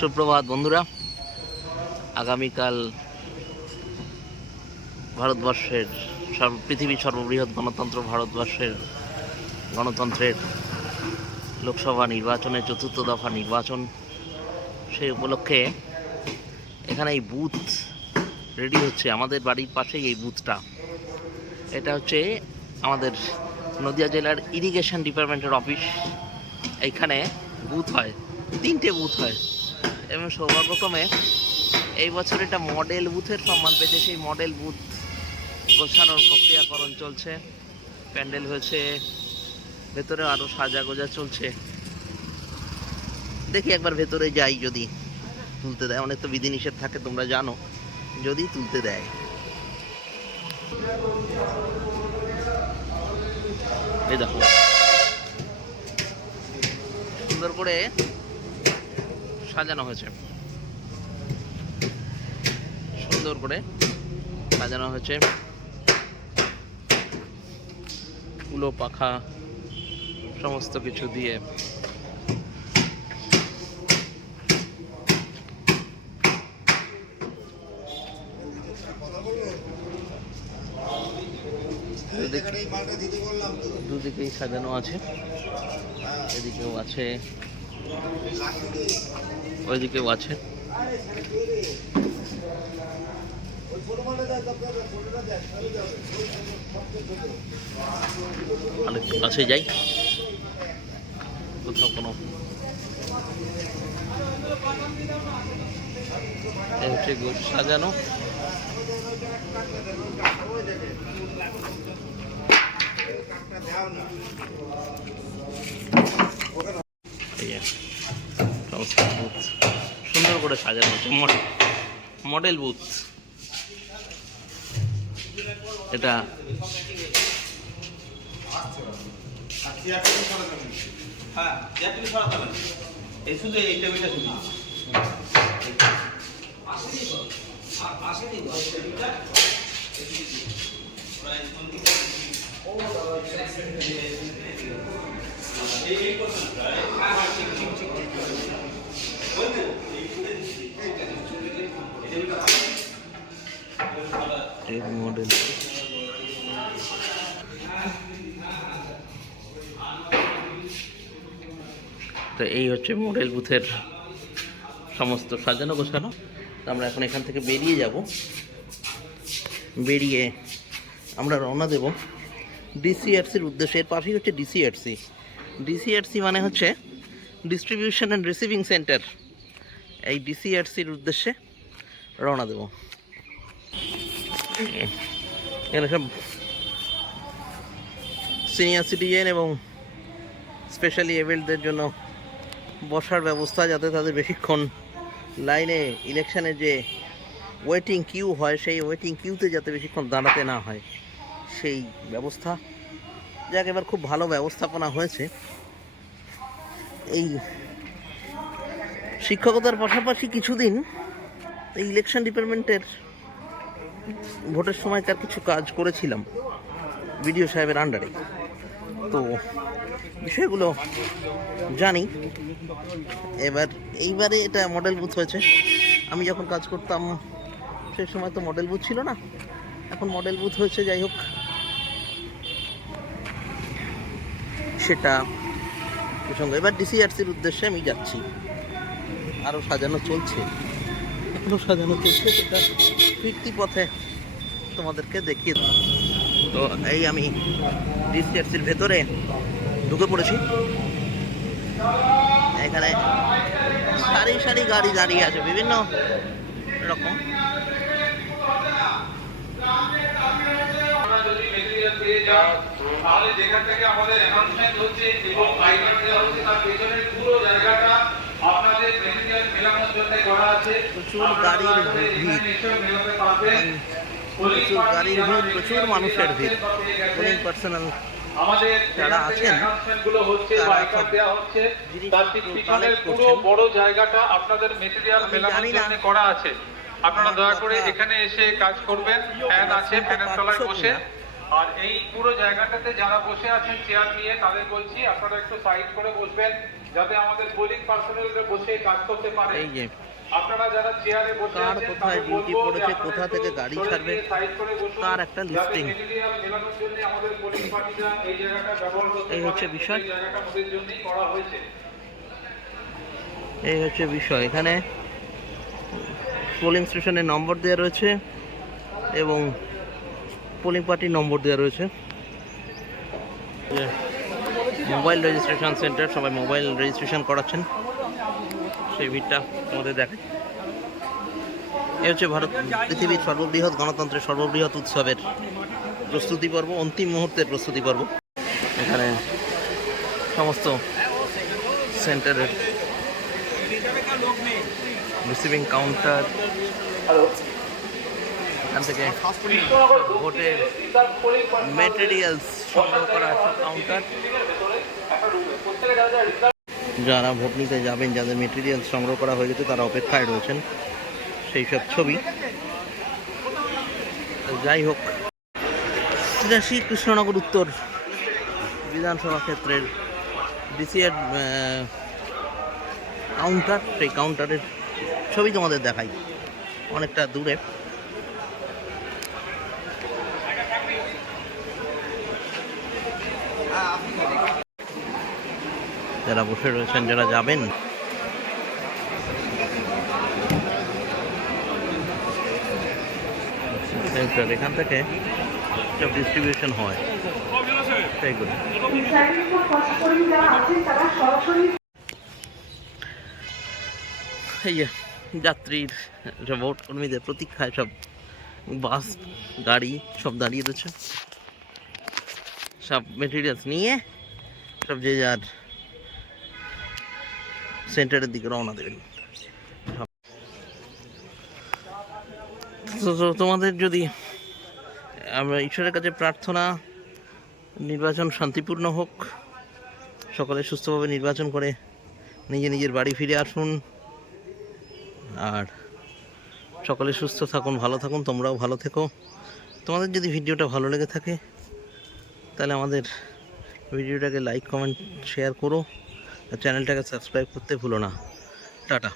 সুপ্রভাত বন্ধুরা। আগামীকাল ভারতবর্ষের পৃথিবীর সর্ববৃহৎ গণতন্ত্র ভারতবর্ষের গণতন্ত্রের লোকসভা নির্বাচনের চতুর্থ দফা নির্বাচন। সেই উপলক্ষে এখানে এই বুথ রেডি হচ্ছে। আমাদের বাড়ির পাশেই এই বুথটা। এটা হচ্ছে আমাদের নদিয়া জেলার ইরিগেশন ডিপার্টমেন্টের অফিস। এইখানে বুথ হয়, 3টে বুথ হয় এবং সৌভাগ্যক্রমে এই বছর এটা মডেল বুথের সম্মান পেয়েছে। সেই মডেল বুথ গোছানোর প্রক্রিয়াকরণ চলছে, প্যান্ডেল হয়েছে, ভেতরে আরও সাজা গোজা চলছে। দেখি একবার ভেতরে যাই, যদি তুলতে দেয়। অনেক তো বিধিনিষেধ থাকে, তোমরা জানো, যদি তুলতে দেয়। এই দেখো সুন্দর করে সাজানো হয়েছে, সুন্দর করে সাজানো হয়েছে, ফুলো পাখা সমস্ত কিছু দিয়ে। দুদিকেই সাজানো আছে, এদিকেও আছে, ওইদিকেও আছে। আরেকটু কাছে যাই, কোথাও কোনো হচ্ছে সাজানো। সমস্ত বুথ সুন্দর করে সাজানো হচ্ছে, মডেল বুথ। এটা মডেল তো এই হচ্ছে মডেল বুথের সমস্ত সাজানো গোছানো। আমরা এখন এখান থেকে বেরিয়ে যাব, বেরিয়ে আমরা রওনা দেব ডিসিআরসির উদ্দেশ্যে। এর পাশেই হচ্ছে ডিসিআরসি। ডিসিআরসি মানে হচ্ছে ডিস্ট্রিবিউশন অ্যান্ড রিসিভিং সেন্টার। এই ডিসিআরসির উদ্দেশ্যে রওনা দেব। এখানে সব সিনিয়র সিটিজেন এবং স্পেশালি এবেলদের জন্য বসার ব্যবস্থা, যাতে তাদের বেশিক্ষণ লাইনে ইলেকশনের যে ওয়েটিং কিউ হয়, সেই ওয়েটিং কিউতে যাতে বেশিক্ষণ দাঁড়াতে না হয়, সেই ব্যবস্থা। যাক, এবার খুব ভালো ব্যবস্থাপনা হয়েছে। এই শিক্ষকতার পাশাপাশি কিছুদিন এই ইলেকশন ডিপার্টমেন্টের ভোটের সময়কার কিছু কাজ করেছিলাম বিডিও সাহেবের আন্ডারে, তো বিষয়গুলো জানি। এইবারে এটা মডেল বুথ হয়েছে। আমি যখন কাজ করতাম সেই সময় তো মডেল বুথ ছিল না, এখন মডেল বুথ হয়েছে। যাই হোক, সেটা প্রসঙ্গ। এবার ডিসিআরসির উদ্দেশ্যে আমি যাচ্ছি। আরও সাজানো চলছে, এখনও সাজানো চলছে, সেটা ফিরতি পথে তোমাদেরকে দেখিয়ে দেব। তো এই আমি ডিসিআরসির ভেতরে ঢুকে পড়েছি। এখানে সারি সারি গাড়ি দাঁড়িয়ে আছে, বিভিন্ন রকম। প্রচুর গাড়ির ভিড়, প্রচুর মানুষের ভিড়। পোলিং পার্সোনাল যারা আছেন আপনারা দয়া করে এখানে এসে কাজ করবেন। ফ্যান আছে, ফ্যানের তলায় বসে। আর এই পুরো জায়গাটাতে যারা বসে আছেন চেয়ার নিয়ে, তাদের বলছি আপনারা একটু সাইড করে বসবেন। যাতে আমাদের পোলিং পার্সোনালরা বসে কাজ করতে পারে। এই যে আপনারা যারা চেয়ারে বসে কার আছেন কোথায় তাদের ডিউটি বলবো যে পড়েছে, আপনারা কোথা একটু থেকে গাড়ি সরে ছাড়বে, গিয়ে সাইড করে বসুন, তার একটা যাতে লিস্টিং। মেটেরিয়াল মেলানোর জন্য আমাদের পোলিং পার্টিরা এই জায়গাটা ব্যবহার করতে এই হচ্ছে পারে। বিষয়। এই জায়গাটা ওদের জন্যই করা হয়েছে। এই হচ্ছে বিষয়। এখানে পোলিং স্টেশনের নম্বর দেওয়া রয়েছে এবং পোলিং পার্টির নম্বর দেওয়া রয়েছে। মোবাইল রেজিস্ট্রেশন সেন্টার, সবাই মোবাইল রেজিস্ট্রেশন করাচ্ছেন, সেই ভিড়টা আমাদের দেখে। এই হচ্ছে ভারত পৃথিবীর সর্ববৃহৎ গণতন্ত্রের সর্ববৃহৎ উৎসবের প্রস্তুতি পর্ব, অন্তিম মুহূর্তের প্রস্তুতি পর্ব। এখানে সমস্ত সেন্টারের রিসিভিং কাউন্টার, এখান থেকে ভোটের মেটেরিয়ালস সংগ্রহ করা একটা কাউন্টার। যারা ভোট নিতে যাবেন, যাদের মেটেরিয়ালস সংগ্রহ করা হয়ে গেছে, তারা অপেক্ষায় রয়েছেন, সেই সব ছবি। যাই হোক, শ্রী কৃষ্ণনগর উত্তর বিধানসভা ক্ষেত্রের ডিসিএর কাউন্টার, সেই কাউন্টারের ছবি তোমাদের দেখাই অনেকটা দূরে। যারা বসে রয়েছেন, যারা যাবেন, এখান থেকে সব ডিস্ট্রিবিউশন হয় সেইগুলো। এই যে যাত্রীর সব ভোট কর্মীদের প্রতীক্ষায় সব বাস গাড়ি সব দাঁড়িয়ে রয়েছে, সব মেটেরিয়ালস নিয়ে সব যে যার সেন্টারের দিকে রওনা দেবেন। তো তোমাদের যদি, আমরা ঈশ্বরের কাছে প্রার্থনা, নির্বাচন শান্তিপূর্ণ হোক, সকলে সুস্থভাবে নির্বাচন করে নিজের বাড়ি ফিরে আসুন, আর সকলে সুস্থ থাকুন, ভালো থাকুন, তোমরাও ভালো থেকো। তোমাদের যদি ভিডিওটা ভালো লেগে থাকে তাহলে আমাদের ভিডিওটাকে লাইক, কমেন্ট, শেয়ার করো, আর চ্যানেলটাকে সাবস্ক্রাইব করতে ভুলো না। টাটা।